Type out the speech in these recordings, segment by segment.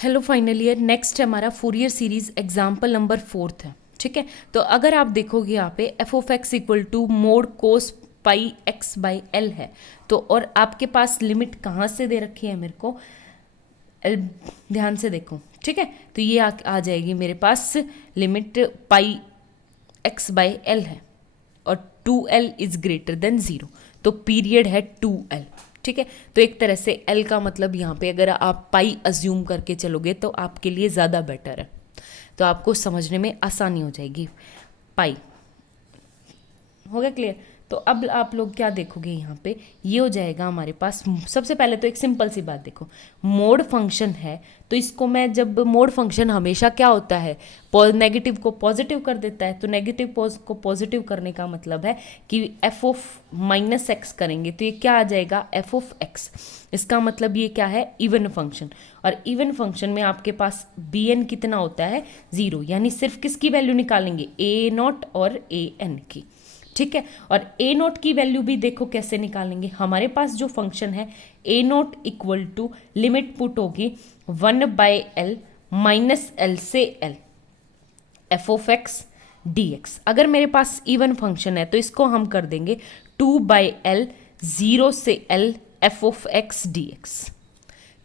Hello final year, next हमारा Fourier series example number 4 है। ठीक है, तो अगर आप देखोगे यहाँ पे F of X equal to mod cos pi x by L है, तो और आपके पास लिमिट कहाँ से दे रखी है मेरे को, एल, ध्यान से देखो। ठीक है, तो ये आ जाएगी मेरे पास limit pi x by L है और 2l इज ग्रेटर देन 0, तो पीरियड है 2l। ठीक है, तो एक तरह से l का मतलब यहाँ पे अगर आप पाई अज्यूम करके चलोगे तो आपके लिए ज़्यादा बेटर है, तो आपको समझने में आसानी हो जाएगी। पाई हो गया क्लियर। तो अब आप लोग क्या देखोगे यहाँ पे, ये हो जाएगा हमारे पास। सबसे पहले तो एक सिंपल सी बात देखो, मोड फंक्शन है तो इसको मैं, जब मोड फंक्शन हमेशा क्या होता है, नेगेटिव को पॉजिटिव कर देता है, तो नेगेटिव को पॉजिटिव करने का मतलब है कि एफ ऑफ माइनस एक्स करेंगे तो ये क्या आ जाएगा, एफ ऑफ एक्स। इसका मतलब ये क्या है, इवन फंक्शन, और इवन फंक्शन में आपके पास बी एन कितना होता है, 0, यानी सिर्फ किसकी वैल्यू निकालेंगे, ए नॉट और ए एन की। ठीक है, और ए नोट की वैल्यू भी देखो कैसे निकालेंगे। हमारे पास जो फंक्शन है a naught equal to limit put होगी 1 बाय एल माइनस एल से L f of x d x. अगर मेरे पास इवन फंक्शन है तो इसको हम कर देंगे 2 बाय एल 0 से L f of x d x.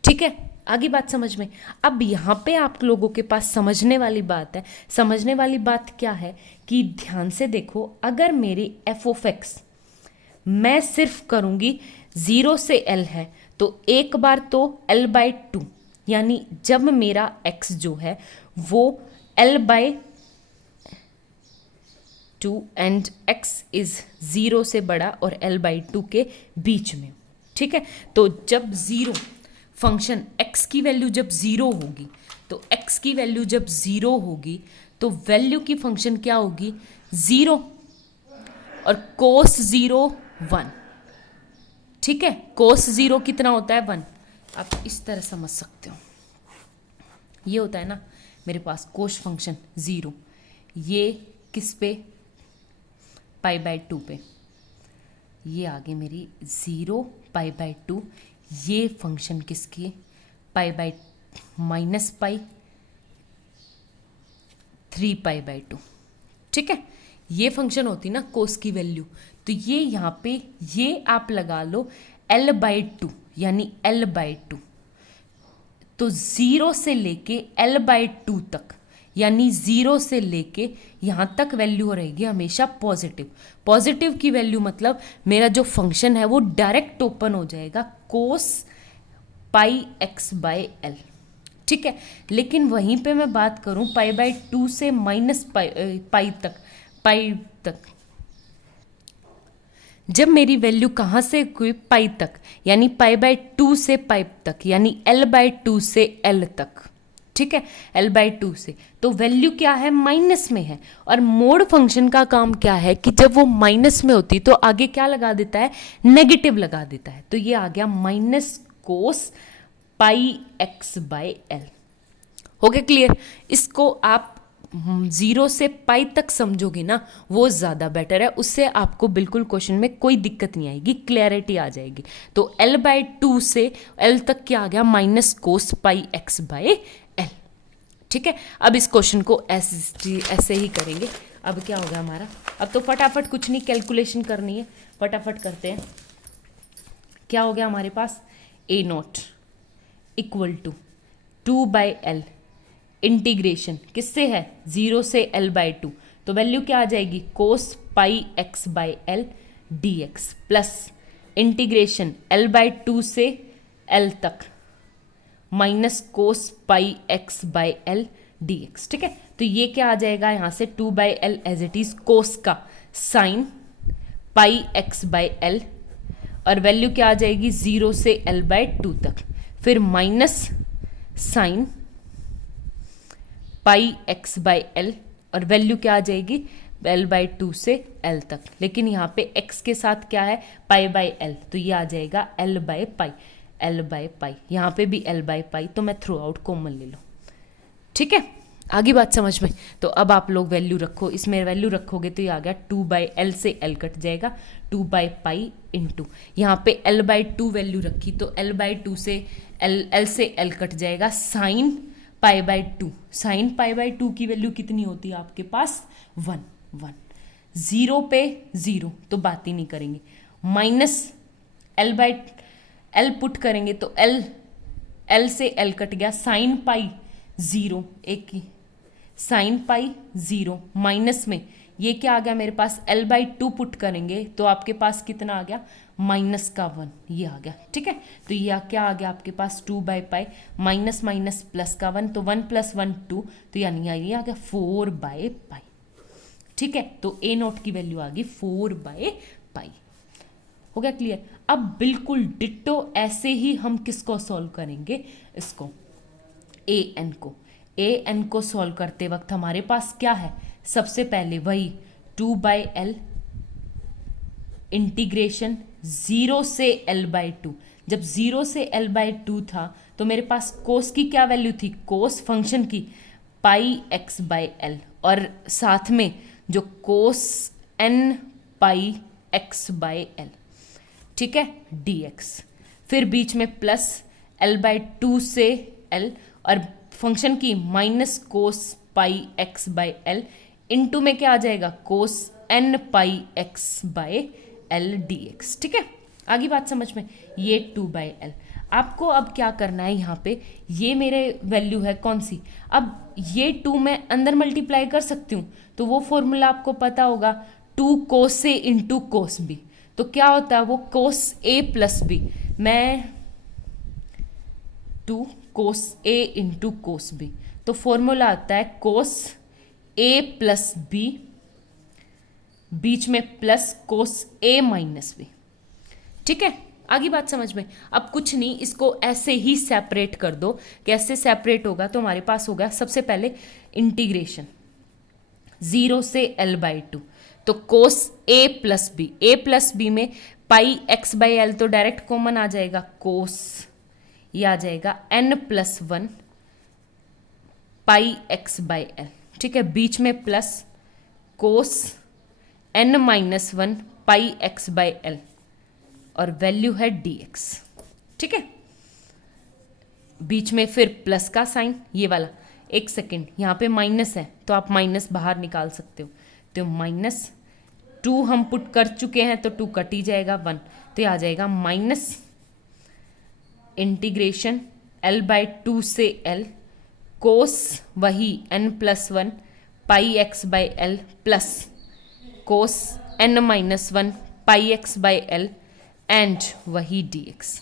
ठीक है, आगे बात समझ में। अब यहाँ पे आप लोगों के पास समझने वाली बात है, समझने वाली बात क्या है कि ध्यान से देखो, अगर मेरी एफ ऑफ एक्स मैं सिर्फ करूँगी 0 से एल है तो एक बार तो एल बाई 2, यानी जब मेरा एक्स जो है वो L by 2 and x is 0 से बड़ा और एल बाई 2 के बीच में। ठीक है, तो जब 0 फंक्शन x की वैल्यू जब 0 होगी, तो x की वैल्यू जब 0 होगी तो वैल्यू की फंक्शन क्या होगी, 0 और कोस 0 1। ठीक है, कोस 0 कितना होता है, 1। आप इस तरह समझ सकते हो, ये होता है ना मेरे पास कोस फंक्शन 0, ये किस पे, पाई बाय 2 पे, ये आगे मेरी 0 पाई बाय 2, ये फंक्शन किसकी, pi by minus pi 3 pi by 2। ठीक है, ये फंक्शन होती ना कोस की वैल्यू, तो ये यहाँ पे ये आप लगा लो एल बाई 2, यानी एल बाई 2, तो 0 से लेके एल बाई 2 तक, यानी 0 से लेके यहाँ तक वैल्यू रहेगी हमेशा पॉजिटिव। पॉजिटिव की वैल्यू मतलब मेरा जो फंक्शन है वो डायरेक्ट ओपन हो जाएगा कोस पाई एक्स बाय एल। ठीक है, लेकिन वहीं पे मैं बात करूँ पाई बाय 2 से माइनस पाई तक, जब मेरी वैल्यू कहाँ से कोई पाई तक, यानी पाई बाय 2 से पाई तक, यानी एल बाय 2 से एल तक। ठीक है, एल बाई 2 से, तो वैल्यू क्या है, माइनस में है। और मोड फंक्शन का काम क्या है कि जब वो माइनस में होती तो आगे क्या लगा देता है, नेगेटिव लगा देता है। तो ये आ गया minus cos pi x by L. हो गया क्लियर। इसको आप 0 से पाई तक समझोगे ना, वो ज़्यादा बेटर है, उससे आपको बिल्कुल क्वेश्चन में कोई दिक्कत नहीं आएगी, क्लैरिटी आ जाएगी। तो एल बाई 2 से एल तक क्या आ गया, minus cos pi x by L. ठीक है, अब इस क्वेश्चन को ऐसे ही करेंगे। अब क्या होगा हमारा, अब तो फटाफट कुछ नहीं कैलकुलेशन करनी है, फटाफट करते हैं। क्या हो गया हमारे पास, a naught equal to 2 by L integration किससे है, 0 से एल बाई 2, तो वैल्यू क्या आ जाएगी, cos pi x by L d x plus integration L by 2 से एल तक minus cos pi x by L d x. ठीक है, तो ये क्या आ जाएगा यहाँ से, 2 by L as it is cos का sine pi x by L, और वैल्यू क्या आ जाएगी 0 से एल बाई 2 तक, फिर minus sign pi x by L, और वैल्यू क्या आ जाएगी एल बाई 2 से एल तक। लेकिन यहाँ पे एक्स के साथ क्या है, पाई बाई एल, तो ये आ जाएगा L by pi, L by pi, यहाँ पे भी एल बाई पाई, तो मैं थ्रू आउट कॉमन ले लो। ठीक है, आगे बात समझ में। तो अब आप लोग वैल्यू रखो, इसमें वैल्यू रखोगे तो ये आ गया 2/L से L कट जाएगा 2/पाई इंटू, यहाँ पे L/2 वैल्यू रखी तो L/2 से L से L कट जाएगा साइन पाई/2। साइन पाई/2 की वैल्यू कितनी होती है आपके पास 1 1। 0 पे 0 तो बात ही नहीं करेंगे, माइनस L पुट करेंगे तो L से L कट गया साइन पाई 0 एक ही साइन पाई 0 माइनस में ये क्या आ गया मेरे पास L/2 पुट करेंगे तो आपके पास कितना आ गया माइनस का 1 ये आ गया। ठीक है, तो ये क्या आ गया आपके पास 2/पाई माइनस माइनस प्लस का 1 तो 1 + 1 2 तो यानी ये आ गया 4/पाई। ठीक है, तो ए नोट की वैल्यू आ गई 4/पाई। हो गया क्लियर। अब बिल्कुल डिट्टो ऐसे ही हम किसको सॉल्व करेंगे, इसको ए एन को सॉल्व करते वक्त हमारे पास क्या है, सबसे पहले वही 2/L इंटीग्रेशन 0 से L/2। जब 0 से L/2 था तो मेरे पास कोस की क्या वैल्यू थी, कोस फंक्शन की पाई x/L और साथ में जो कोस n पाई x/L। ठीक है, dx, फिर बीच में प्लस L/2 से L और फंक्शन की माइनस कोस पाई x/L इनटू में क्या आ जाएगा कोस n पाई x/L dx। ठीक है, आगे बात समझ में। ये 2/L आपको अब क्या करना है, यहाँ पे ये मेरे वैल्यू है कौन सी, अब ये 2 मैं अंदर मल्टीप्लाई कर सकती हूँ तो वो फॉर्मूला आपको पता होगा 2 कोस से इंटू कोस बी। तो क्या होता है वो कोस a प्लस बी, मैं 2 cos a into cos B तो फॉर्मूला आता है कोस a प्लस बी बीच में plus cos a minus B. ठीक है, आगे बात समझ में। अब कुछ नहीं, इसको ऐसे ही सेपरेट कर दो। कैसे सेपरेट होगा तो हमारे पास होगा सबसे पहले इंटीग्रेशन 0 से L/2 तो कोस a प्लस बी में पाई x/L तो डायरेक्ट कॉमन आ जाएगा, कोस ये आ जाएगा n+1 पाई x/L। ठीक है, बीच में प्लस कोस n-1 पाई x/L और वैल्यू है dx। ठीक है, बीच में फिर प्लस का साइन ये वाला, एक सेकेंड यहाँ पे माइनस है तो आप माइनस बाहर निकाल सकते हो, तो -2 हम पुट कर चुके हैं तो 2 कट ही जाएगा 1 तो ये आ जाएगा माइनस इंटीग्रेशन L/2 से L कोस वही n+1 pi x/L plus cos n-1 pi x/L and वही dx।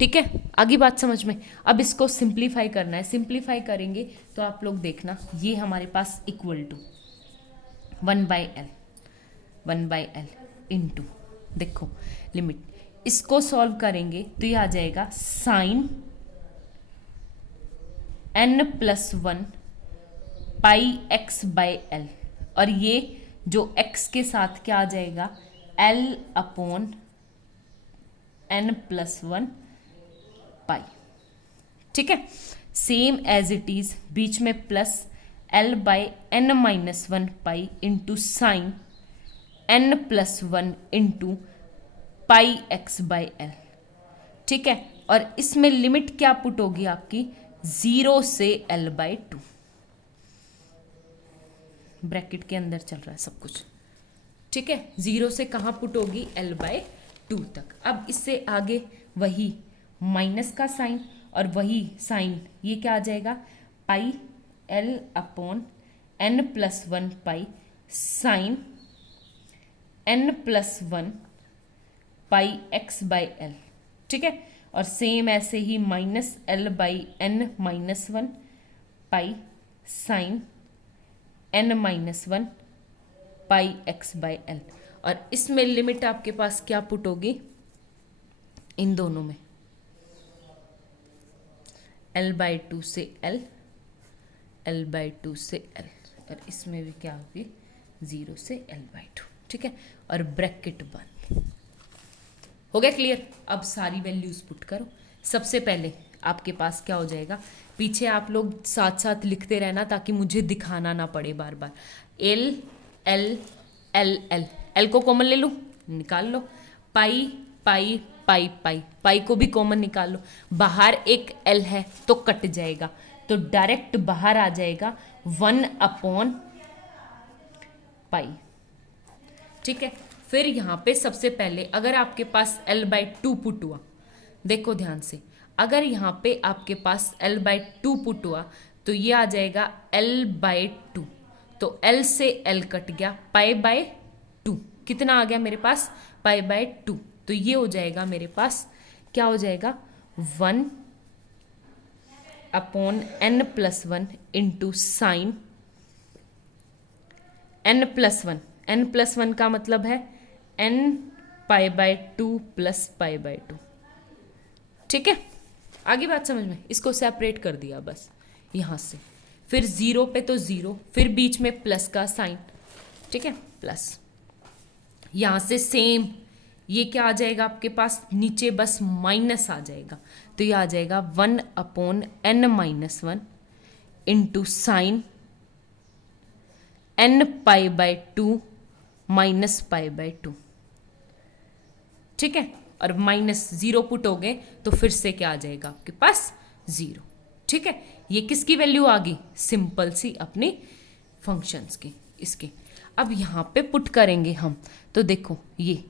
ठीक है, आगे बात समझ में। अब इसको सिंप्लीफाई करना है, सिंप्लीफाई करेंगे तो आप लोग देखना ये हमारे पास इक्वल टू 1/L इंटू, देखो लिमिट, इसको सॉल्व करेंगे तो ये आ जाएगा साइन n+1 पाई x/L और ये जो x के साथ क्या आ जाएगा L/n+1 पाई। ठीक है, सेम एज इट इज बीच में plus L/n-1 pi into sine n+1 into pi x/L। ठीक है, और इसमें लिमिट क्या पुट होगी आपकी 0 से L/2, ब्रैकेट के अंदर चल रहा है सब कुछ। ठीक है, 0 से कहाँ पुट होगी L/2 तक। अब इससे आगे वही माइनस का साइन और वही साइन ये क्या आ जाएगा पाई L/n+1 पाई साइन n+1 पाई x/L। ठीक है, और सेम ऐसे ही minus L/n-1 pi sine n-1 पाई x/L और इसमें लिमिट आपके पास क्या पुट होगी इन दोनों में L/2 से L, L/2 से L और इसमें भी क्या होगी 0 से L/2। ठीक है, और ब्रैकेट बंद। हो गया क्लियर। अब सारी वैल्यूज पुट करो। सबसे पहले आपके पास क्या हो जाएगा पीछे आप लोग साथ साथ लिखते रहना ताकि मुझे दिखाना ना पड़े बार बार। L L L L, L को कॉमन ले लूँ, निकाल लो। पाई पाई पाई पाई, पाई को भी कॉमन निकाल लो। बाहर एक एल है तो कट जाएगा, तो डायरेक्ट बाहर आ जाएगा 1/पाई। ठीक है, फिर यहाँ पे सबसे पहले अगर आपके पास L/2 पुट हुआ, देखो ध्यान से, अगर यहाँ पे आपके पास L/2 पुट हुआ तो ये आ जाएगा L/2, तो L से L कट गया, π/2 कितना आ गया मेरे पास, π/2। तो ये हो जाएगा मेरे पास, क्या हो जाएगा, 1/n+1 into sine n+1, n+1 का मतलब है n π/2 प्लस π/2। ठीक है, आगे बात समझ में, इसको सेपरेट कर दिया बस यहाँ से। फिर 0 पे तो 0, फिर बीच में प्लस का साइन, ठीक है, प्लस। यहाँ से सेम, ये क्या आ जाएगा आपके पास, नीचे बस माइनस आ जाएगा, तो ये आ जाएगा 1/n-1 into sine n π/2 minus π/2। ठीक है, और माइनस 0 पुट हो गए तो फिर से क्या आ जाएगा आपके पास, 0। ठीक है, ये किसकी वैल्यू आ गई, सिंपल सी अपनी फंक्शंस की, इसके। अब यहाँ पे पुट करेंगे हम, तो देखो ये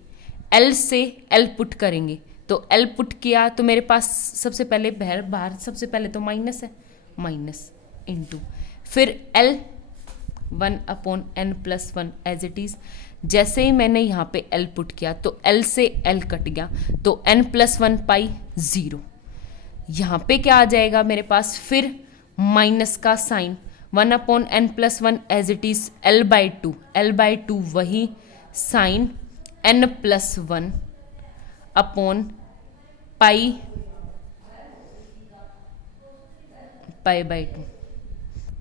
L से L पुट करेंगे, तो L पुट किया तो मेरे पास सबसे पहले बाहर सबसे पहले तो माइनस है, माइनस इंटू फिर L 1/n+1 as it is. जैसे ही मैंने यहाँ पे L पुट किया तो L से L कट गया, तो n+1 पाई 0। यहाँ पे क्या आ जाएगा मेरे पास, फिर माइनस का sign, 1/n+1 as it is L/2, L/2 वही साइन n+1 अपॉन π/2,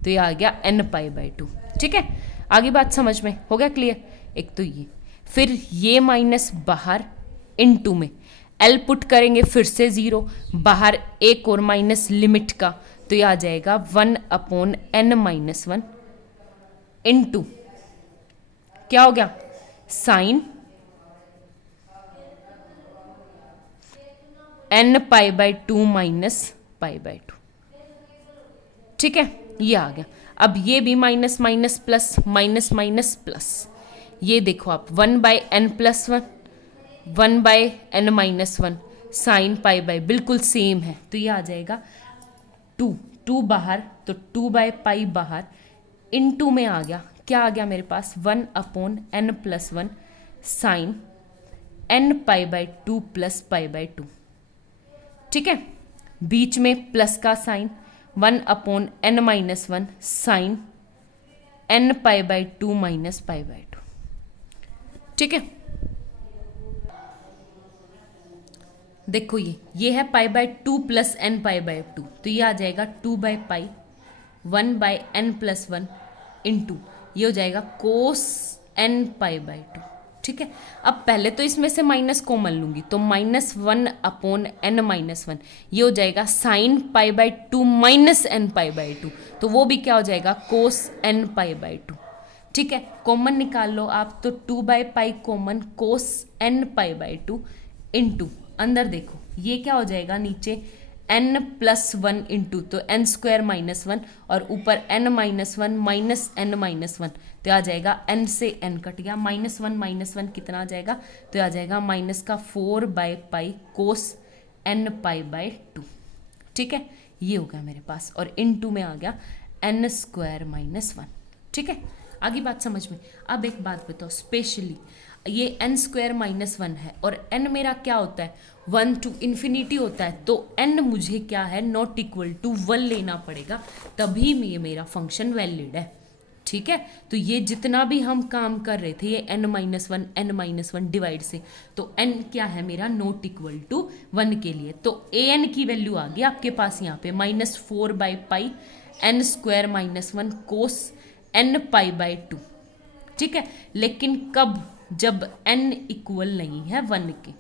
तो ये आ गया n π/2। ठीक है, आगे बात समझ में हो गया क्लियर। एक तो ये, फिर ये माइनस बाहर इनटू में L पुट करेंगे, फिर से 0, बाहर एक और माइनस लिमिट का, तो ये आ जाएगा 1/n-1 इनटू क्या हो गया, साइन n π/2 माइनस π/2। ठीक है, ये आ गया। अब ये भी minus minus plus, minus minus plus, ये देखो आप 1/n+1 1/n-1 साइन π/, बिल्कुल सेम है, तो ये आ जाएगा 2 बाहर, तो 2/π बाहर, इनटू में आ गया, क्या आ गया मेरे पास, 1/n+1 साइन n π/2 प्लस π/2। ठीक है, बीच में प्लस का sign, 1/n-1 sign n π/2 minus π/2। ठीक है, देखो ये है π/2 प्लस n π/2, तो ये आ जाएगा 2/π 1/n+1 इंटू ये हो जाएगा कोस n π/2। ठीक है, अब पहले तो इसमें से माइनस कॉमन लूंगी, तो -1/n-1 ये हो जाएगा साइन π/2 माइनस n π/2, तो वो भी क्या हो जाएगा, कोस n π/2। ठीक है, कॉमन निकाल लो आप, तो 2/π कॉमन, कोस n π/2 इंटू अंदर देखो ये क्या हो जाएगा, नीचे n+1 इंटू, तो n² -1 और ऊपर n-1 माइनस n-1, तो आ जाएगा n से n कट गया, -1 कितना आ जाएगा, तो आ जाएगा माइनस का 4/π कोस n π/2। ठीक है, ये हो गया मेरे पास, और इनटू में आ गया n² -1। ठीक है, आगे बात समझ में। अब एक बात बताओ, स्पेशली ये n² -1 है और n मेरा क्या होता है, 1 to इन्फिनिटी होता है, तो n मुझे क्या है, नॉट इक्वल टू 1 लेना पड़ेगा, तभी ये मेरा फंक्शन वैलिड है। ठीक है, तो ये जितना भी हम काम कर रहे थे, ये n-1 डिवाइड से, तो n क्या है मेरा, नॉट इक्वल टू 1 के लिए, तो an की वैल्यू आ गई आपके पास यहाँ पे -4/π n² -1 कोस n π/2। ठीक है, लेकिन कब, जब n इक्वल नहीं है 1 के।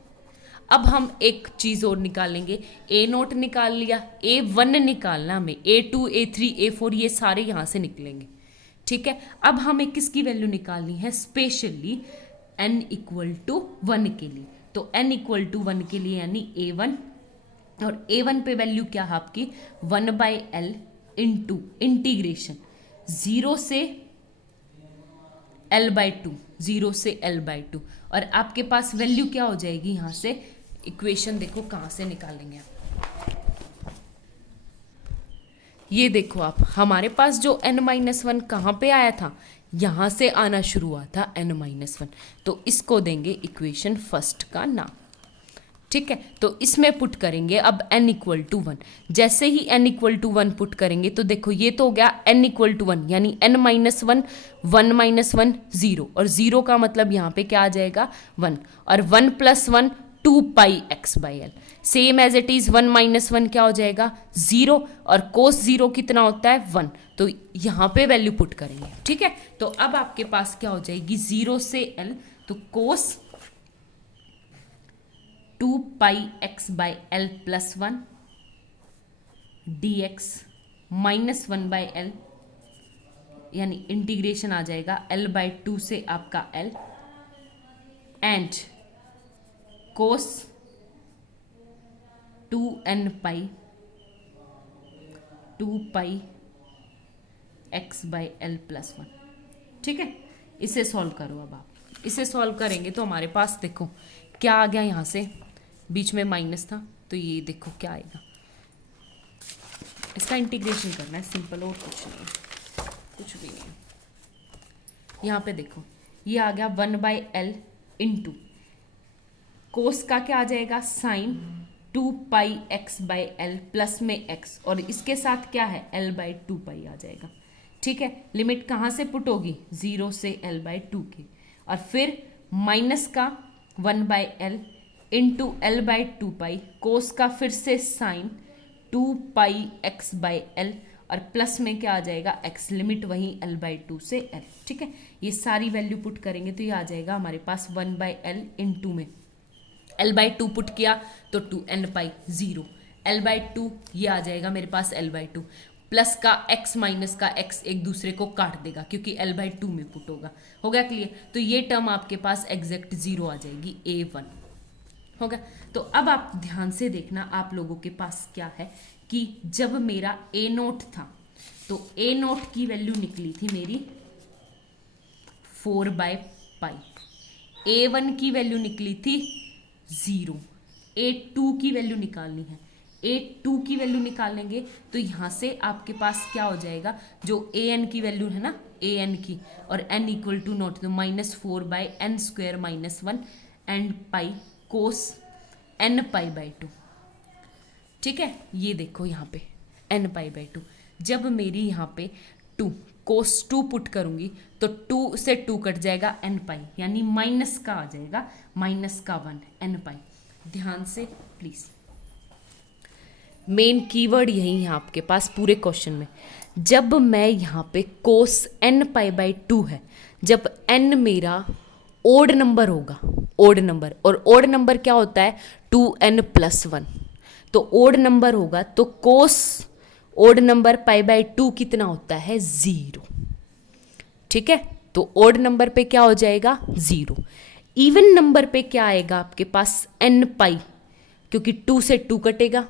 अब हम एक चीज़ और निकालेंगे, ए नोट निकाल लिया, A1 निकालना हमें, A2 A3 A4 ये सारे यहाँ से निकलेंगे, ठीक है। अब हमें किसकी वैल्यू निकालनी है, स्पेशली n इक्वल टू 1 के लिए। तो n इक्वल टू 1 के लिए यानी A1, और A1 पे वैल्यू क्या है आपकी 1/L इंटू इंटीग्रेशन 0 से L/2, 0 से L/2, और आपके पास वैल्यू क्या हो जाएगी, यहाँ से इक्वेशन देखो कहाँ से निकालेंगे आप। ये देखो आप, हमारे पास जो n-1 कहाँ पे आया था, यहाँ से आना शुरू हुआ था n-1, तो इसको देंगे इक्वेशन फर्स्ट का नाम, ठीक है। तो इसमें पुट करेंगे अब n इक्वल टू 1। जैसे ही n इक्वल टू 1 पुट करेंगे तो देखो ये तो हो गया n इक्वल टू 1, यानी n-1 1 0, और 0 का मतलब यहाँ पे क्या आ जाएगा 1, और 1 + 1 2πx/L, same as it is 1 - 1 क्या हो जाएगा 0, और कोस 0 कितना होता है 1, तो यहाँ पे वैल्यू पुट करेंगे, ठीक है। तो अब आपके पास क्या हो जाएगी 0 से L, तो कोस 2πx/L + 1 dx - 1/L, यानी इंटीग्रेशन आ जाएगा L/2 से आपका L, and cos 2nπ 2πx/L + 1, ठीक है। इसे सॉल्व करो। अब आप इसे सॉल्व करेंगे तो हमारे पास देखो क्या आ गया, यहाँ से बीच में माइनस था, तो ये देखो क्या आएगा, इसका इंटीग्रेशन करना है सिंपल, और कुछ नहीं है, कुछ भी नहीं है। यहाँ पे देखो ये आ गया 1/L इंटू कोस का क्या आ जाएगा साइन 2πx/L प्लस में x, और इसके साथ क्या है L/2π आ जाएगा, ठीक है। लिमिट कहाँ से पुट होगी 0 से L/2 की, और फिर माइनस का 1/L इंटू L/2π, कोस का फिर से साइन 2πx/L, और प्लस में क्या आ जाएगा x, लिमिट वही L/2 से L, ठीक है। ये सारी वैल्यू पुट करेंगे तो ये आ जाएगा हमारे पास 1/L इंटू में L/2 पुट किया तो 2nπ 0, L/2 ये आ जाएगा मेरे पास L/2, प्लस का x माइनस का x एक दूसरे को काट देगा क्योंकि L/2 में पुट होगा, हो गया क्लियर। तो ये टर्म आपके पास एग्जैक्ट 0 आ जाएगी, A1 हो गया। तो अब आप ध्यान से देखना, आप लोगों के पास क्या है कि जब मेरा A नोट था तो A नोट की वैल्यू निकली थी मेरी 4/π, A1 की वैल्यू निकली थी 0, A2 की वैल्यू निकालनी है, A2 की वैल्यू निकालेंगे तो यहाँ से आपके पास क्या हो जाएगा, जो AN की वैल्यू है ना AN की, और n इक्वल टू नोट तो -4/n² - 1 and pi cos nπ/2, ठीक है। ये देखो यहाँ पे nπ/2, जब मेरी यहाँ पे 2 कोस 2 पुट करूंगी तो 2 से 2 कट जाएगा nπ, यानी माइनस का आ जाएगा -1 nπ। ध्यान से प्लीज, मेन कीवर्ड यही है आपके पास पूरे क्वेश्चन में। जब मैं यहाँ पे कोस nπ/2 है, जब n मेरा ओड नंबर होगा, ओड नंबर, और ओड नंबर क्या होता है 2n + 1, तो ओड नंबर होगा तो कोस ओड नंबर π/2 कितना होता है 0, ठीक है। तो ओड नंबर पे क्या हो जाएगा 0, इवन नंबर पे क्या आएगा आपके पास nπ, क्योंकि 2 से 2 कटेगा,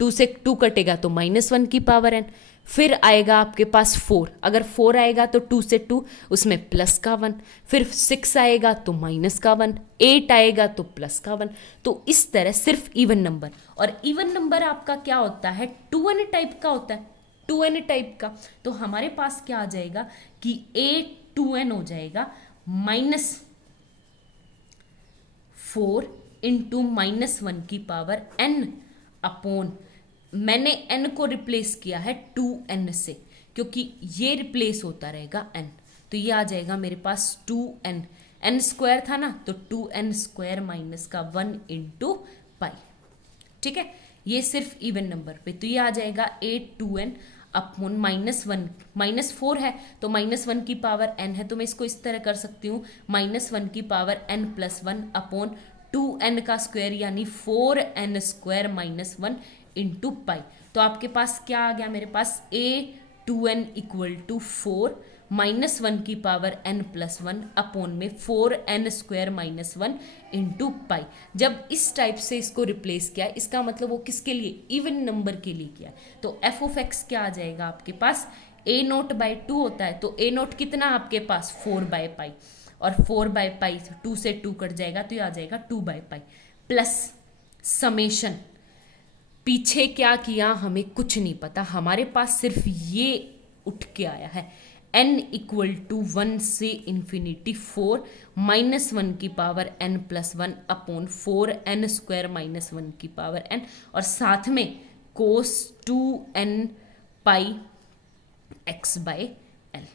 2 से 2 कटेगा तो -1 की पावर n, फिर आएगा आपके पास 4, अगर 4 आएगा तो 2 से 2 उसमें प्लस का 1, फिर 6 आएगा तो माइनस का 1, 8 आएगा तो प्लस का 1, तो इस तरह सिर्फ इवन नंबर। और इवन नंबर आपका क्या होता है 2n टाइप का होता है, 2n टाइप का, तो हमारे पास क्या आ जाएगा कि A2n हो जाएगा -4 इंटू -1 की पावर n अपॉन, मैंने n को रिप्लेस किया है 2n से, क्योंकि ये रिप्लेस होता रहेगा n, तो ये आ जाएगा मेरे पास 2n, n² था ना तो 2n² माइनस का 1 इंटू पाई, ठीक है। ये सिर्फ इवन नंबर पे, तो ये आ जाएगा A2n अपॉन -1, -4 है तो -1 की पावर n है, तो मैं इसको इस तरह कर सकती हूँ -1 की पावर n + 1 अपॉन 2n का स्क्वायर यानी 4n square minus 1 into pi. तो आपके पास क्या आ गया मेरे पास, a2n इक्वल टू 4 माइनस 1 की पावर n प्लस 1 अपॉन में 4n square minus 1 into pi. जब इस टाइप से इसको रिप्लेस किया, इसका मतलब वो किसके लिए, इवन नंबर के लिए किया। तो एफ ऑफ एक्स क्या आ जाएगा आपके पास, a नोट बाई 2 होता है, तो a नोट कितना आपके पास 4 बाई पाई, और 4 बाई पाई 2 से 2 कट जाएगा तो ये आ जाएगा 2 बाई पाई प्लस समेशन। पीछे क्या किया हमें कुछ नहीं पता, हमारे पास सिर्फ ये उठ के आया है, n इक्वल टू 1 से इन्फिनिटी 4 माइनस 1 की power n plus 1 upon 4n square minus 1 की पावर n, और साथ में कोस 2n pi x by L.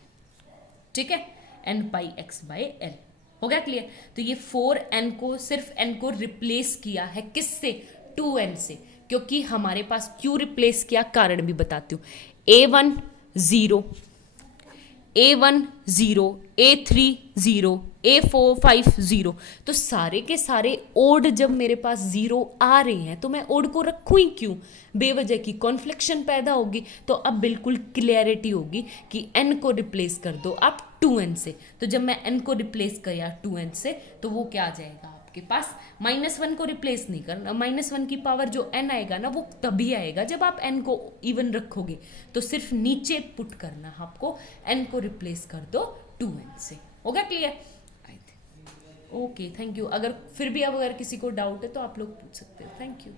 ठीक है, n pi x by L हो गया क्लियर। तो ये 4n को, सिर्फ n को रिप्लेस किया है किससे, 2n से, क्योंकि हमारे पास क्यों रिप्लेस किया, कारण भी बताती हूँ। a1 0, a1 0, a3 0, a4 5 0, तो सारे के सारे ओड जब मेरे पास 0 आ रहे हैं तो मैं ओड को रखूँ ही क्यों, बेवजह की कॉन्फ्लिक्शन पैदा होगी। तो अब बिल्कुल क्लियरिटी होगी कि n को रिप्लेस कर दो आप 2n से। तो जब मैं n को रिप्लेस किया 2n से तो वो क्या आ जाएगा आपके पास, -1 को रिप्लेस नहीं करना, -1 की पावर जो n आएगा ना वो तभी आएगा जब आप n को इवन रखोगे। तो सिर्फ नीचे पुट करना आपको, n को रिप्लेस कर दो 2n से। हो गया क्लियर, ओके थैंक यू। अगर फिर भी अब अगर किसी को डाउट है तो आप लोग पूछ सकते हो। Thank you.